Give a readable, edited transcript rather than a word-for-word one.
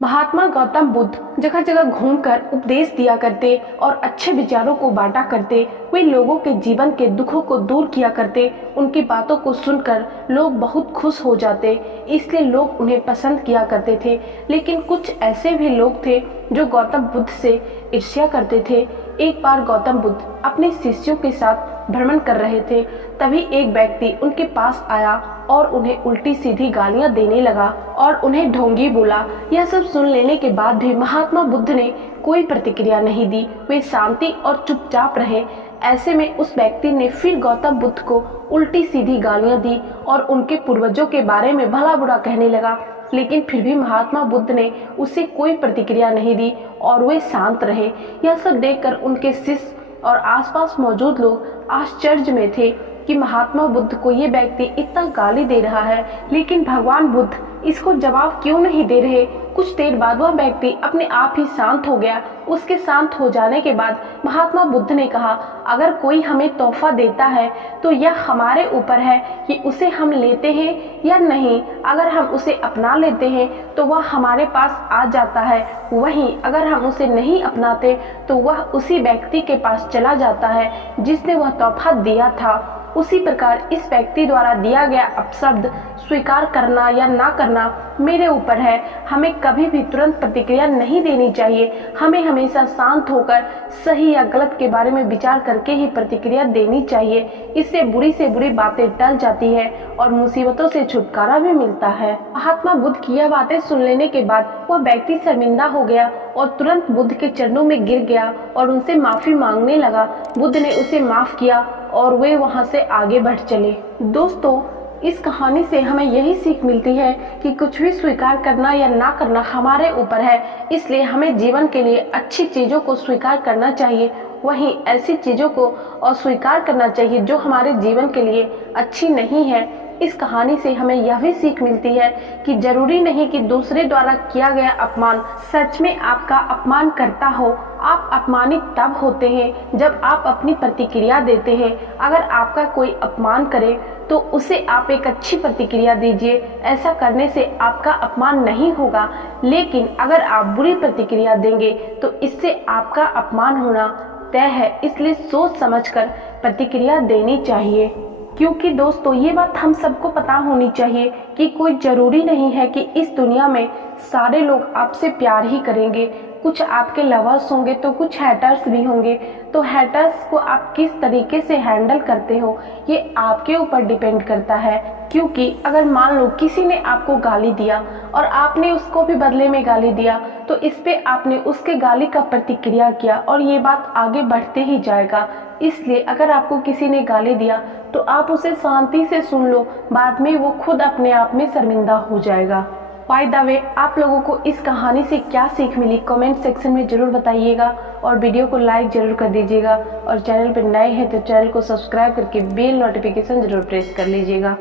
महात्मा गौतम बुद्ध जगह जगह घूमकर उपदेश दिया करते और अच्छे विचारों को बांटा करते। वे लोगों के जीवन के दुखों को दूर किया करते। उनकी बातों को सुनकर लोग बहुत खुश हो जाते, इसलिए लोग उन्हें पसंद किया करते थे। लेकिन कुछ ऐसे भी लोग थे जो गौतम बुद्ध से ईर्ष्या करते थे। एक बार गौतम बुद्ध अपने शिष्यों के साथ भ्रमण कर रहे थे, तभी एक व्यक्ति उनके पास आया और उन्हें उल्टी सीधी गालियां देने लगा और उन्हें ढोंगी बोला। यह सब सुन लेने के बाद भी महात्मा बुद्ध ने कोई प्रतिक्रिया नहीं दी। वे शांति और चुपचाप रहे। ऐसे में उस व्यक्ति ने फिर गौतम बुद्ध को उल्टी सीधी गालियां दी और उनके पूर्वजों के बारे में भला बुरा कहने लगा। लेकिन फिर भी महात्मा बुद्ध ने उसे कोई प्रतिक्रिया नहीं दी और वे शांत रहे। यह सब देखकर उनके शिष्य और आसपास मौजूद लोग आश्चर्य में थे कि महात्मा बुद्ध को ये व्यक्ति इतना गाली दे रहा है, लेकिन भगवान बुद्ध इसको जवाब क्यों नहीं दे रहे। कुछ देर बाद वह व्यक्ति अपने आप ही शांत हो गया। उसके शांत हो जाने के बाद महात्मा बुद्ध ने कहा, अगर कोई हमें तोहफा देता है तो यह हमारे ऊपर है कि उसे हम लेते हैं या नहीं। अगर हम उसे अपना लेते हैं तो वह हमारे पास आ जाता है, वहीं अगर हम उसे नहीं अपनाते तो वह उसी व्यक्ति के पास चला जाता है जिसने वह तोहफा दिया था। उसी प्रकार इस व्यक्ति द्वारा दिया गया अपशब्द स्वीकार करना या ना करना मेरे ऊपर है। हमें कभी भी तुरंत प्रतिक्रिया नहीं देनी चाहिए। हमें हमेशा शांत होकर सही या गलत के बारे में विचार करके ही प्रतिक्रिया देनी चाहिए। इससे बुरी से बुरी बातें टल जाती है और मुसीबतों से छुटकारा भी मिलता है। महात्मा बुद्ध की यह बातें सुन लेने के बाद वह व्यक्ति शर्मिंदा हो गया और तुरंत बुद्ध के चरणों में गिर गया और उनसे माफी मांगने लगा। बुद्ध ने उसे माफ किया और वे वहां से आगे बढ़ चले। दोस्तों, इस कहानी से हमें यही सीख मिलती है कि कुछ भी स्वीकार करना या ना करना हमारे ऊपर है। इसलिए हमें जीवन के लिए अच्छी चीजों को स्वीकार करना चाहिए, वहीं ऐसी चीजों को अस्वीकार करना चाहिए जो हमारे जीवन के लिए अच्छी नहीं है। इस कहानी से हमें यह भी सीख मिलती है कि जरूरी नहीं कि दूसरे द्वारा किया गया अपमान सच में आपका अपमान करता हो। आप अपमानित तब होते हैं जब आप अपनी प्रतिक्रिया देते हैं। अगर आपका कोई अपमान करे तो उसे आप एक अच्छी प्रतिक्रिया दीजिए। ऐसा करने से आपका अपमान नहीं होगा, लेकिन अगर आप बुरी प्रतिक्रिया देंगे तो इससे आपका अपमान होना तय है। इसलिए सोच समझकर प्रतिक्रिया देनी चाहिए, क्योंकि दोस्तों ये बात हम सबको पता होनी चाहिए कि कोई जरूरी नहीं है कि इस दुनिया में सारे लोग आपसे प्यार ही करेंगे। कुछ आपके लवर्स होंगे तो कुछ हैटर्स भी होंगे। तो हैटर्स को आप किस तरीके से हैंडल करते हो ये आपके ऊपर डिपेंड करता है। क्योंकि अगर मान लो किसी ने आपको गाली दिया और आपने उसको भी बदले में गाली दिया, तो इस पे आपने उसके गाली का प्रतिक्रिया किया और ये बात आगे बढ़ते ही जाएगा। इसलिए अगर आपको किसी ने गाली दिया तो आप उसे शांति से सुन लो, बाद में वो खुद अपने आप में शर्मिंदा हो जाएगा। बाय द वे, आप लोगों को इस कहानी से क्या सीख मिली कमेंट सेक्शन में जरूर बताइएगा और वीडियो को लाइक जरूर कर दीजिएगा। और चैनल पर नए हैं तो चैनल को सब्सक्राइब करके बेल नोटिफिकेशन जरूर प्रेस कर लीजिएगा।